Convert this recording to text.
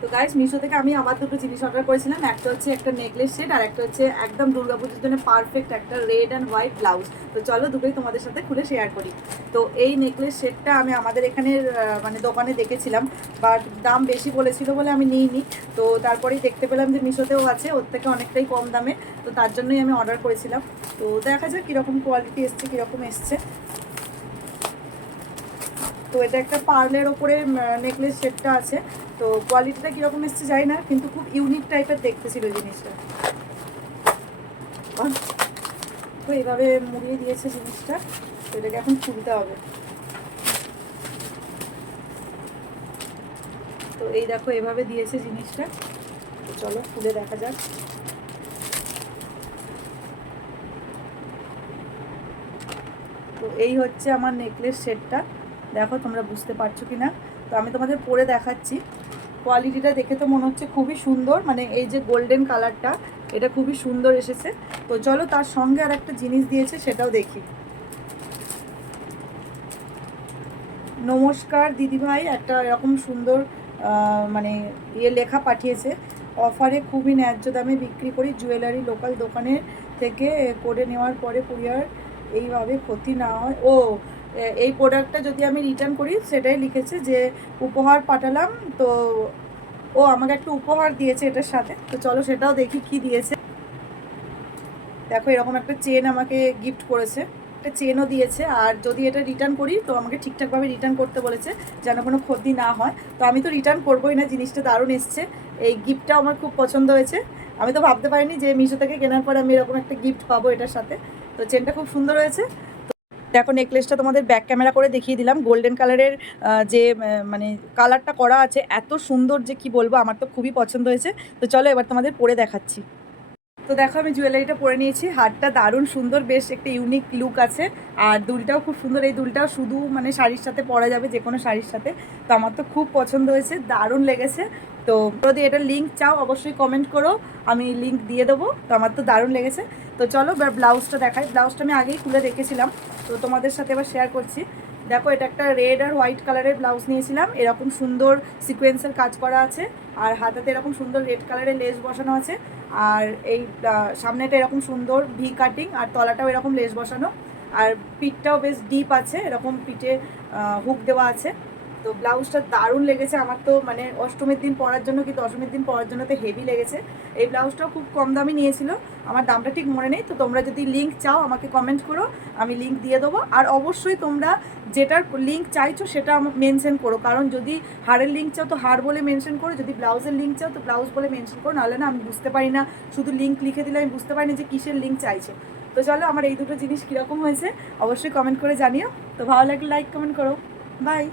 তো গাইস মিশো থেকে আমি আমার দুটো জিনিস অর্ডার করেছিলাম। একটা হচ্ছে একটা নেকলেস সেট আর একটা হচ্ছে একদম দুর্গাপুজোর জন্য পারফেক্ট একটা রেড অ্যান্ড হোয়াইট ব্লাউজ তো চলো দুটোই তোমাদের সাথে খুলে শেয়ার করি। তো এই নেকলেস সেটটা আমি আমাদের এখানে মানে দোকানে দেখেছিলাম। বাট দাম বেশি বলেছিল বলে আমি নিইনি। তো তারপরেই দেখতে পেলাম যে মিশোতেও আছে, ওর থেকে অনেকটাই কম দামে। তো তার জন্যই আমি অর্ডার করেছিলাম। তো দেখা যাক কীরকম কোয়ালিটি এসছে, কীরকম এসছে। তো এটা একটা পার্লের ওপরে নেকলেস সেটটা আছে। তো কোয়ালিটিটা কীরকম এসছে জানি না, কিন্তু খুব ইউনিক টাইপের দেখতে ছিল জিনিসটা! তো এইভাবে মুড়িয়ে দিয়েছে জিনিসটা, তো এটাকে এখন খুলতে হবে। তো এই দেখো, এভাবে দিয়েছে জিনিসটা। তো চলো, খুলে দেখা যাক। তো এই হচ্ছে আমার নেকলেস সেটটা দেখো, তোমরা বুঝতে পারছ কি না তো আমি তোমাদের পরে দেখাচ্ছি। কোয়ালিটিটা দেখে তো মনে হচ্ছে খুবই সুন্দর মানে এই যে গোল্ডেন কালারটা এটা খুবই সুন্দর এসেছে। তো চলো তার সঙ্গে আর একটা জিনিস দিয়েছে, সেটাও দেখি। নমস্কার দিদিভাই, একটা এরকম সুন্দর মানে ইয়ে লেখা পাঠিয়েছে। অফারে খুবই ন্যায্য দামে বিক্রি করি জুয়েলারি লোকাল দোকানের থেকে, করে নেওয়ার পরে কুরিয়ার এইভাবে ক্ষতি না হয়। ও এই প্রোডাক্টটা যদি আমি রিটার্ন করি, সেটাই লিখেছে যে, উপহার পাঠালাম, তো ও আমাকে একটা উপহার দিয়েছে এটার সাথে। তো চলো সেটাও দেখি কি দিয়েছে। দেখো, এরকম একটা চেন আমাকে গিফট করেছে। একটা চেনও দিয়েছে, আর যদি এটা রিটার্ন করি, তো আমাকে ঠিকঠাকভাবে রিটার্ন করতে বলেছে, যেন কোনো ক্ষতি না হয়। তো আমি তো রিটার্ন করবোই না, জিনিসটা দারুণ এসছে। এই গিফটটাও আমার খুব পছন্দ হয়েছে। আমি তো ভাবতে পারিনি যে মিশো থেকে কেনার পরে আমি এরকম একটা গিফট পাবো এটার সাথে। তো চেনটা খুব সুন্দর হয়েছে। দেখো নেকলেসটা তোমাদের ব্যাক ক্যামেরা করে দেখিয়ে দিলাম। গোল্ডেন কালারের যে মানে কালারটা করা আছে, এত সুন্দর যে কি বলব, আমার তো খুবই পছন্দ হয়েছে। তো চলো এবার তোমাদের পরে দেখাচ্ছি। তো দেখো, আমি জুয়েলারিটা পরে নিয়েছি। হারটা দারুণ সুন্দর, বেশ একটা ইউনিক লুক আছে। আর দুলটাও খুব সুন্দর, এই দুলটাও শুধু মানে শাড়ির সাথে পরা যাবে, যে কোনো শাড়ির সাথে। তো আমার তো খুব পছন্দ হয়েছে, দারুণ লেগেছে। তো যদি এটা লিঙ্ক চাও, অবশ্যই কমেন্ট করো, আমি লিঙ্ক দিয়ে দেবো। তো আমার তো দারুণ লেগেছে। তো চলো, এবার ব্লাউজটা দেখাই। ব্লাউজটা আমি আগেই খুলে রেখেছিলাম তো তোমাদের সাথে এবার শেয়ার করছি। দেখো, এটা একটা রেড আর হোয়াইট কালারের ব্লাউজ নিয়েছিলাম। এরকম সুন্দর সিকোয়েন্সের কাজ করা আছে, আর হাতাতে এরকম সুন্দর রেড কালারের লেস বসানো আছে, আর এই সামনেটা এরকম সুন্দর ভি কাটিং আর তলাটাও এরকম লেস বসানো, আর পিঠটাও বেশ ডিপ আছে, এরকম পিঠে হুক দেওয়া আছে। তো ব্লাউজটা দারুণ লেগেছে। আমার তো মানে অষ্টমীর দিন পরার জন্য কি দশমীর দিন পরার জন্য তো হেভি লেগেছে। এই ব্লাউজটাও খুব কম দামি নিয়েছিল। আমার দামটা ঠিক মনে নেই। তো তোমরা যদি লিঙ্ক চাও, আমাকে কমেন্ট করো। আমি লিঙ্ক দিয়ে দেবো। আর অবশ্যই তোমরা যেটার লিঙ্ক চাইছো, সেটা মেনশন করো। কারণ যদি হারের লিঙ্ক চাও, তো হার বলে মেনশন করো। যদি ব্লাউজের লিঙ্ক চাও, তো ব্লাউজ বলে মেনশন করো। নাহলে না, আমি বুঝতে পারি না। শুধু লিঙ্ক লিখে দিলে আমি বুঝতে পারি না যে কিসের লিঙ্ক চাইছো। তো চলো, আমার এই দুটো জিনিস কীরকম হয়েছে, অবশ্যই কমেন্ট করে জানিও। তো ভালো লাগলে লাইক কমেন্ট করো। বাই